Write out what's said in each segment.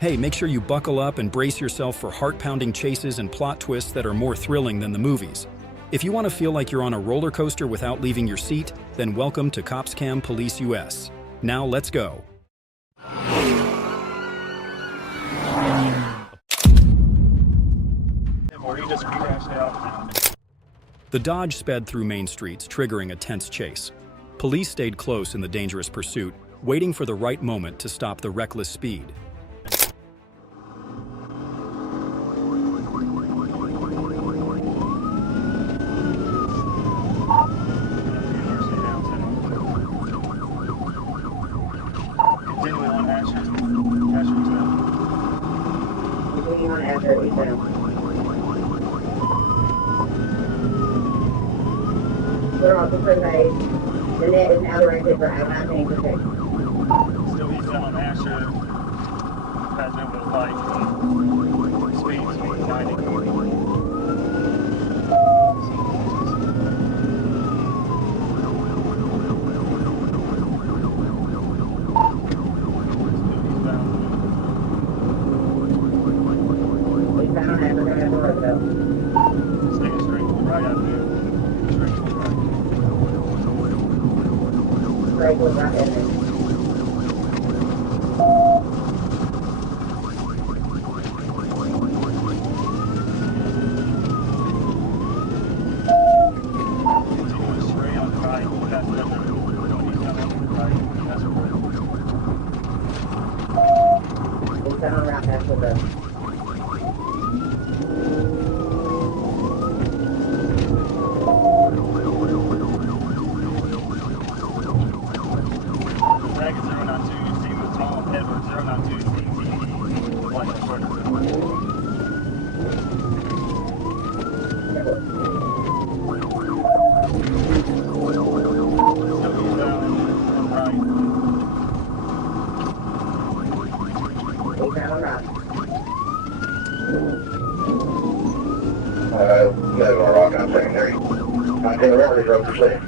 Hey, make sure you buckle up and brace yourself for heart-pounding chases and plot twists that are more thrilling than the movies. If you want to feel like you're on a roller coaster without leaving your seat, then welcome to COPSCAM Police US. Now let's go. The Dodge sped through main streets, triggering a tense chase. Police stayed close in the dangerous pursuit, waiting for the right moment to stop the reckless speed. We're also surveyed. The net is now directed for Amaizing protection. Still eastbound on Asher. Passing over the light. Speed 90. Eastbound on Asher, going to Roosevelt. Staying straight right out there. Straight to the right. Straight to the right of it. Continuing straight on the right. That's the going eastbound on the right. That's the road. Eastbound on right past the road. Dragon 092, Steve with Tom, Edward 092, Steve, White Shorter. Still eastbound on the right. Eastbound on right. Middle of Rock on secondary. I think Rutledge Road for safe.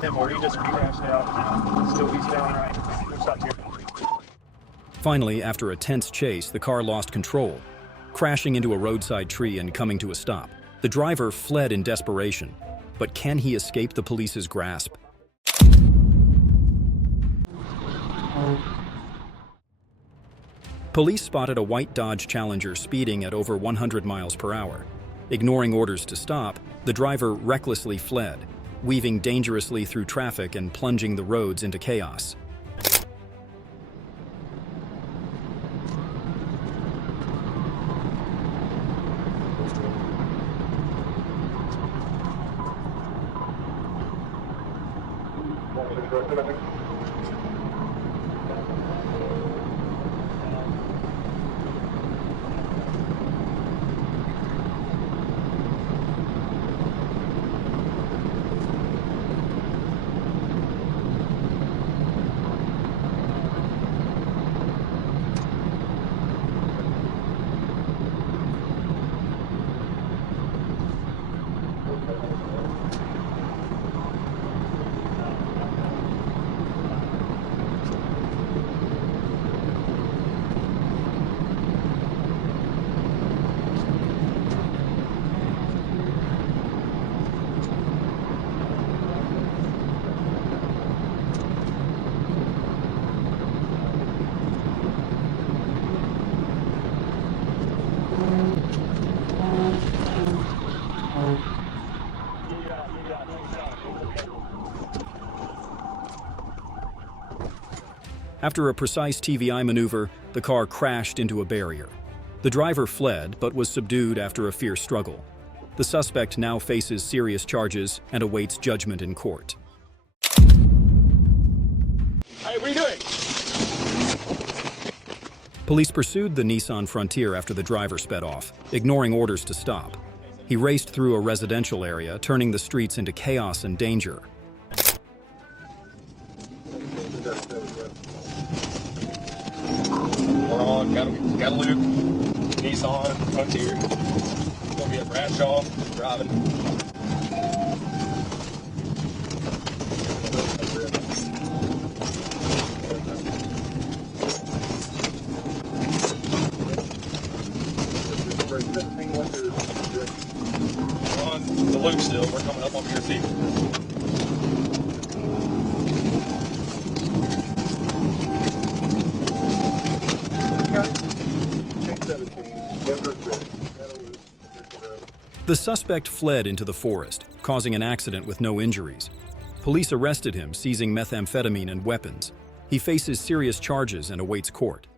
10 more, he just crashed out. Still eastbound right. We'll stop here. Finally, after a tense chase, the car lost control, crashing into a roadside tree and coming to a stop. The driver fled in desperation, but can he escape the police's grasp? Police spotted a white Dodge Challenger speeding at over 100 miles per hour. Ignoring orders to stop, the driver recklessly fled, weaving dangerously through traffic and plunging the roads into chaos. After a precise TVI maneuver, the car crashed into a barrier. The driver fled, but was subdued after a fierce struggle. The suspect now faces serious charges and awaits judgment in court. Hey, what are you doing? Police pursued the Nissan Frontier after the driver sped off, ignoring orders to stop. He raced through a residential area, turning the streets into chaos and danger. We're on, got a loop. Nissan Frontier. Gonna be at Bradshaw driving. The suspect fled into the forest, causing an accident with no injuries. Police arrested him, seizing methamphetamine and weapons. He faces serious charges and awaits court.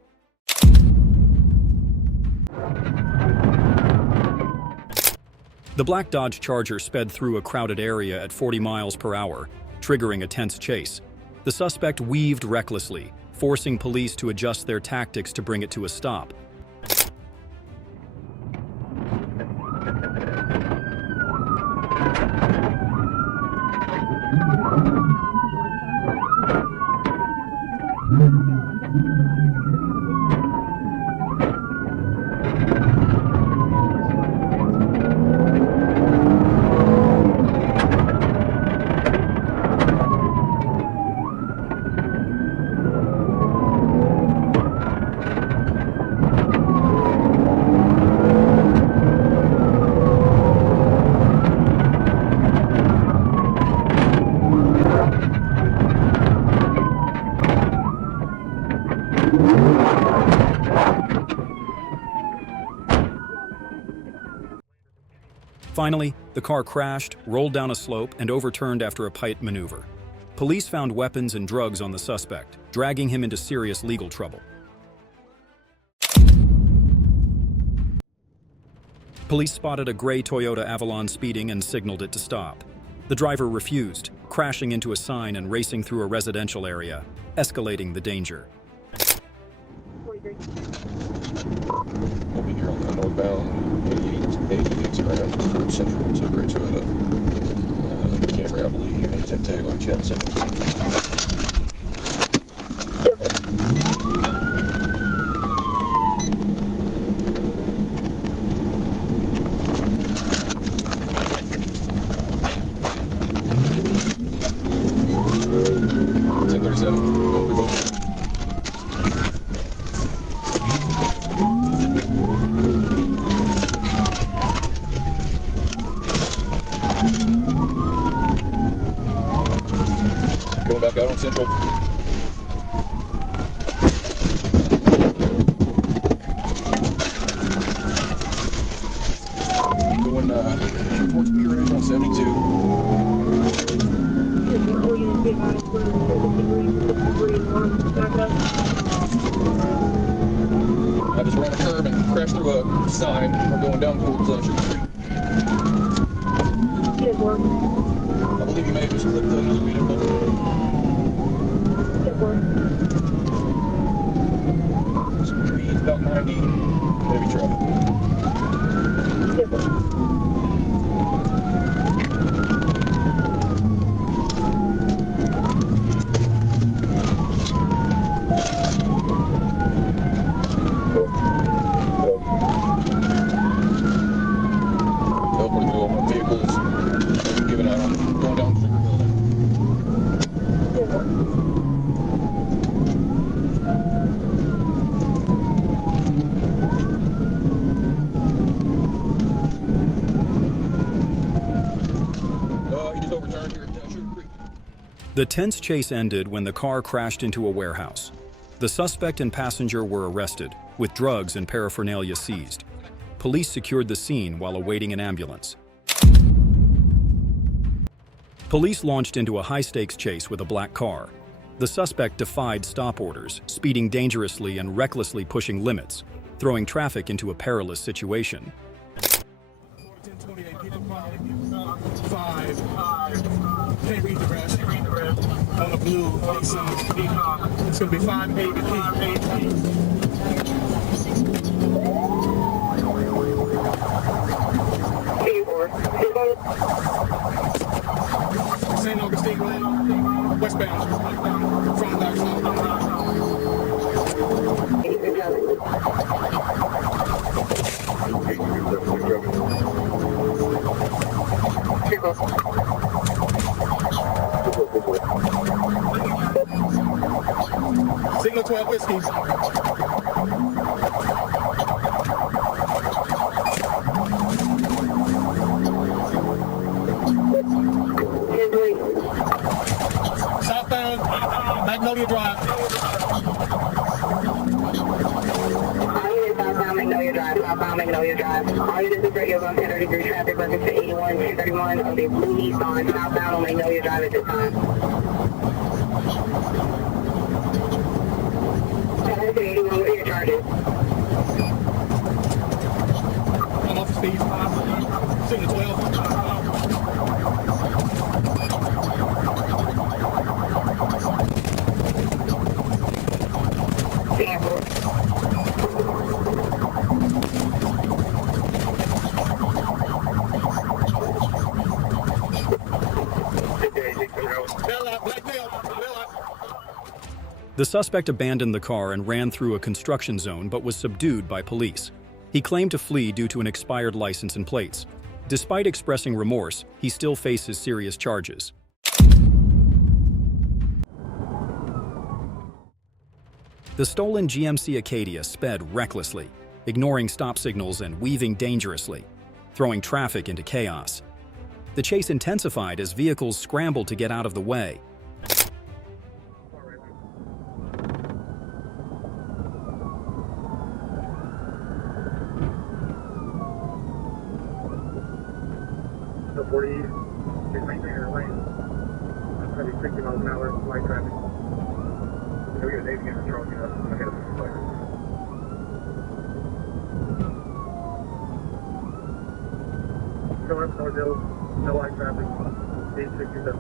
The black Dodge Charger sped through a crowded area at 40 miles per hour, triggering a tense chase. The suspect weaved recklessly, forcing police to adjust their tactics to bring it to a stop. Finally, the car crashed, rolled down a slope, and overturned after a tight maneuver. Police found weapons and drugs on the suspect, dragging him into serious legal trouble. Police spotted a gray Toyota Avalon speeding and signaled it to stop. The driver refused, crashing into a sign and racing through a residential area, escalating the danger. We'll be here on the northbound 88 around Central, so great to it. Camera, I believe, and 10 tag on Chat Central. Going back out on Central. Going towards Pier Edge on 72. I just ran a curb and crashed through a sign. We're going down towards Sugar Street. I believe you may have just clipped another vehicle. Speed about 90, heavy traffic. The tense chase ended when the car crashed into a warehouse. The suspect and passenger were arrested, with drugs and paraphernalia seized. Police secured the scene while awaiting an ambulance. Police launched into a high-stakes chase with a black car. The suspect defied stop orders, speeding dangerously and recklessly pushing limits, throwing traffic into a perilous situation. 5. Can't read the rest. On the blue, it's going to be 5 A to P. St. Augustine Road, westbound, from Dashcam. Signal 12 Whiskey. Southbound Magnolia Drive. Southbound Magnolia Drive. Alright, this is radio on 10 degree traffic, reference to 81, 231 of the blue Nissan, southbound on Magnolia Drive at this time. 81, what are your charges? I'm off the speed, 7 to 12. The suspect abandoned the car and ran through a construction zone but was subdued by police. He claimed to flee due to an expired license and plates. Despite expressing remorse, he still faces serious charges. The stolen GMC Acadia sped recklessly, ignoring stop signals and weaving dangerously, throwing traffic into chaos. The chase intensified as vehicles scrambled to get out of the way. So 40, just maintain your lane. That's going to be 60 miles an hour, light traffic. So we got Dave again, controlling you up ahead of the fire. Going up North Hill, no light traffic, 867.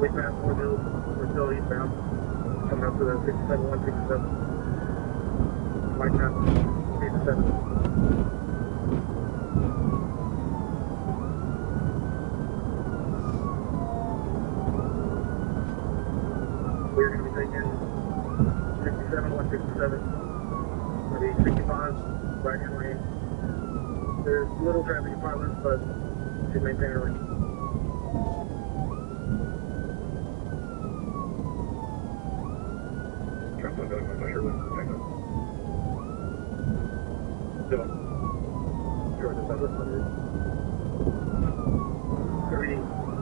We passed North Hill, we're still eastbound. Coming up to the 67, 167. Light traffic, 87. We're going to be taking 67, 167. For the 65, right in lane. There's little traffic in front of us, but should maintain our lane.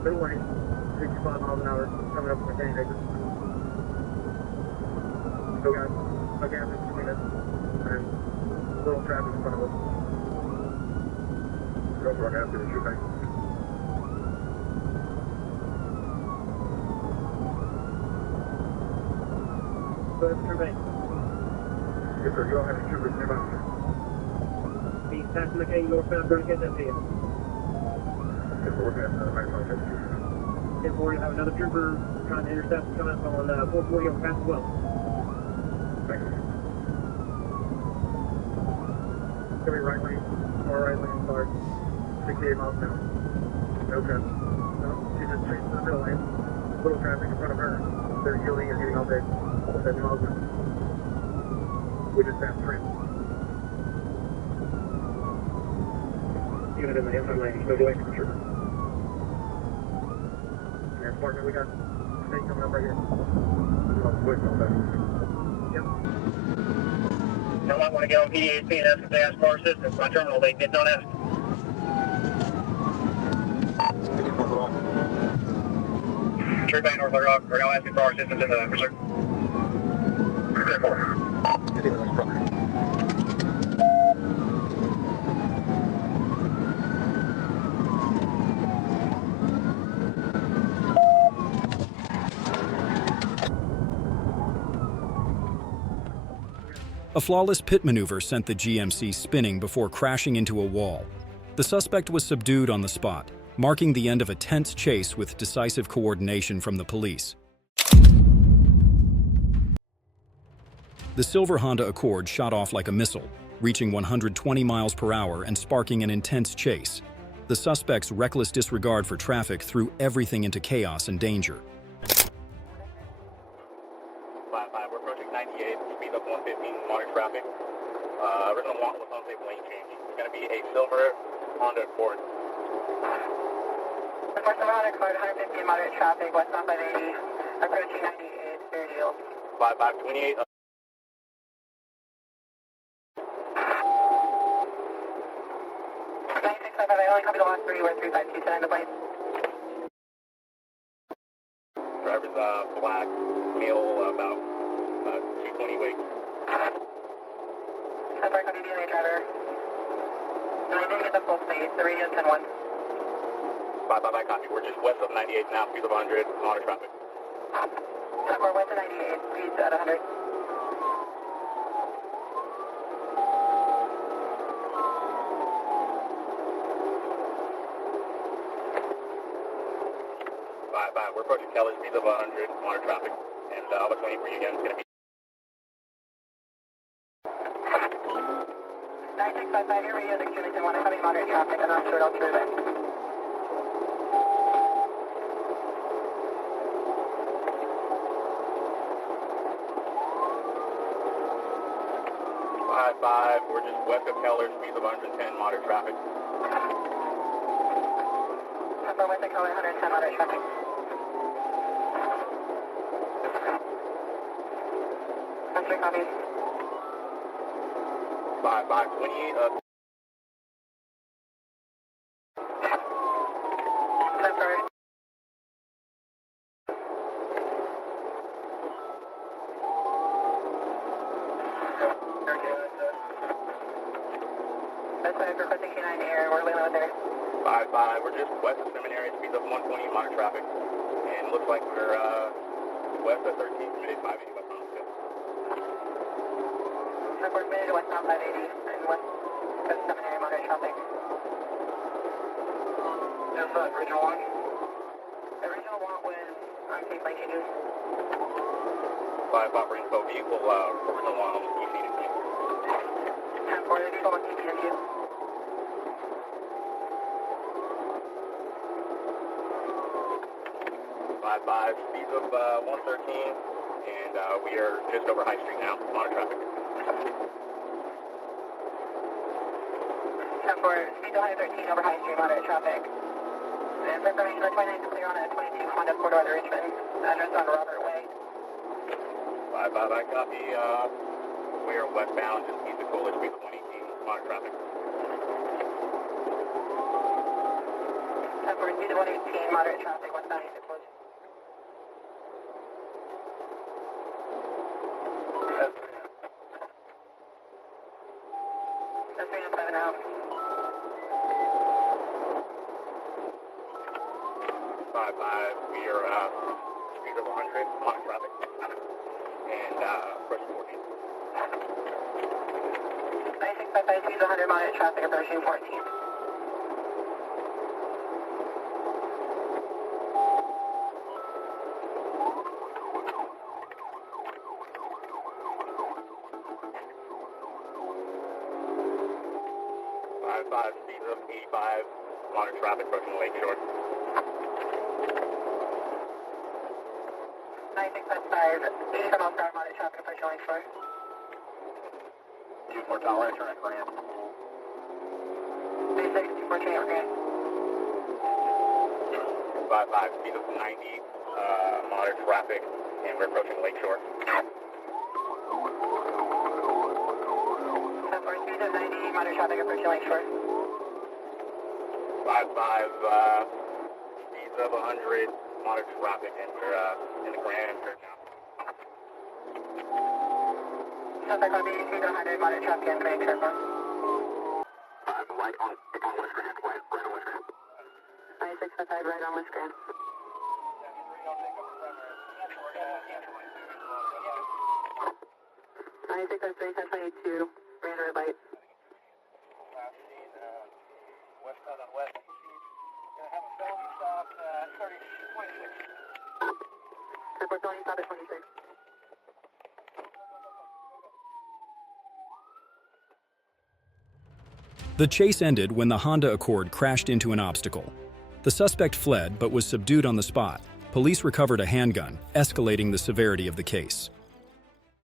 Middle lane, 65 miles an hour, coming up from McCain exit. Still got a gap in between us and little traffic in front of us. Go for our gas to the shoot bank. Go ahead, shoot bank. Yes, sir. You don't have any troopers nearby. He's passing McCain northbound, going to get that to you. Yes, sir. We're passing the maximum 50. 1040, have another trooper trying to intercept coming up on 440 on pass as well. Thank you. Gonna be right lane, far right lane, start 68 miles an hour. No traffic. No, she's just straight to the middle lane. Little traffic in front of her. They're yielding or getting all day. 70 miles an hour. We just passed trim. Unit in the inside lane, move away from the trooper. And partner, we got snake coming up right here. Yep. No, I want to get on PDHP and ask if they ask for our assistance. My terminal, they did not ask. Tree Bank, North Little Rock, are now asking for our assistance in the pursuit. A flawless pit maneuver sent the GMC spinning before crashing into a wall. The suspect was subdued on the spot, marking the end of a tense chase with decisive coordination from the police. The silver Honda Accord shot off like a missile, reaching 120 miles per hour and sparking an intense chase. The suspect's reckless disregard for traffic threw everything into chaos and danger. 5-5, we're approaching 98, speed up 115, monitor traffic. Original model was unsafe lane change. It's going to be a silver Honda Accord. Unfortunately, Honda Accord, 115 moderate traffic, westbound 580, approaching 98, fair deal. 5-5, 28. 9655, I only copy the last 3, we're 352, send the plane. Driver's sir. No, I didn't get the full speed. The radio 10-1. 555, copy. We're just west of 98 now, speed of 100, monitor traffic. We're west of 98, speed at 100. We're approaching Keller, speed of 100, monitor traffic, and what's waiting for you again is going to be 9655, your radio is extremely 10-1. I'm having moderate traffic. I'm not sure what else to do there. We're just west of Keller, speed of 110, moderate traffic. We're west of Keller, 110, moderate traffic. That's your copy. 5528, That's all right. That's why we're requesting K9 air. We're leaving with there. 55, we're just west of Seminary, speed of 120, monitor traffic, and it looks like we're west of 13, committed 580 west on good. We're committed to westbound 580 and west of Seminary, moderate traffic. Yes, original one. The original want was unsafe lane changes. 5 for info, vehicle, original one on the PC. 10-4, the vehicle on TPW. 55, speed of 113, and we are just over High Street now, monitor traffic. 10-4, speed to high 13 over High Street, moderate traffic. And for information, the 29 is clear on a 22 Honda Corridor to Richmond, address on Robert Way. 55, I copy. We are westbound, just east of Coolidge, speed of 118, monitor traffic. 10-4, speed to 118, moderate traffic, westbound east of Coolidge. That's 3 and 5 now. 55, we are speed of 100, monitor traffic, and approach 14. 9655, speed to 100, moderate traffic, approaching 14. Speed of 85, monitor traffic, approaching Lakeshore. 9655, 85 miles per hour, moderate traffic, approaching Lakeshore. Use more tolerance, or Grand. 36, 248, Grand. 55, speed of 90, monitor traffic, and we're approaching Lakeshore. 10-4, speed of 90, moderate traffic, approaching Lakeshore. 55, speeds of 100, monitor traffic, and we're in the Grand now. 10-4, copy, speed to 100, moderate traffic, and Grand Circle. Light on West Grand, right on West Grand. 9655, right on West Grand. 9653, 1022, ran red light. Last seen westbound on West. Gonna have a felony stop at 3026. 10-4, felony stop at 26. The chase ended when the Honda Accord crashed into an obstacle. The suspect fled but was subdued on the spot. Police recovered a handgun, escalating the severity of the case.